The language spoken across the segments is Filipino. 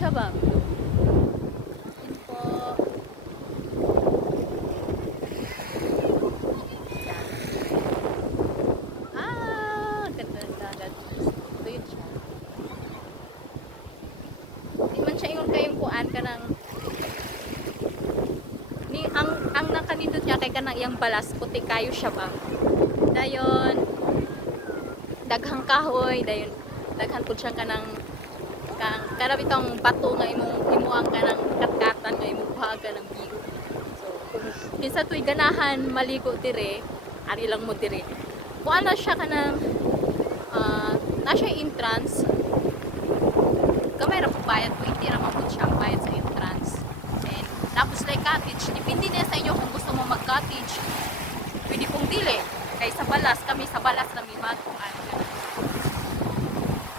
siya ba? Yun po. Yan. Ganda ng dagat. Ito yun siya. Di man siya ingon kayong kuan ka ng ni ang nakanindot niya kay kanang iyang balas puti kayo siya ba. Dayon daghang kahoy, dayon daghan pud siya kanang karab itong bato nga imuang kanang katkatan nga imuha ka ng view. So kung kinsa tuy ganahan maligo dire, ari lang mo dire. Kuan na siya kanang na siya entrance. Gamay ra po bayad, 20 ra man po siya bayad sa entrance. And tapos like cottage, depende na sa inyo kung gusto mo mag-cottage. Pwede pong dili. Kay sa balas, kami sa balas rami mag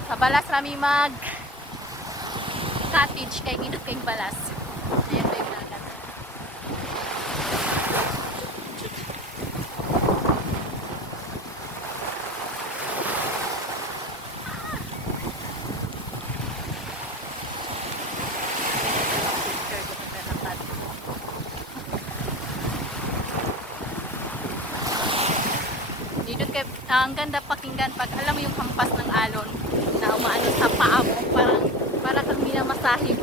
sa balas rami mag cottage kay nindot kay balas. Ayan ba yung dagat. Dito kay ang ganda pakinggan pag alam mo yung hampas ng alon na umaano sa paa mo, para kang minamasahe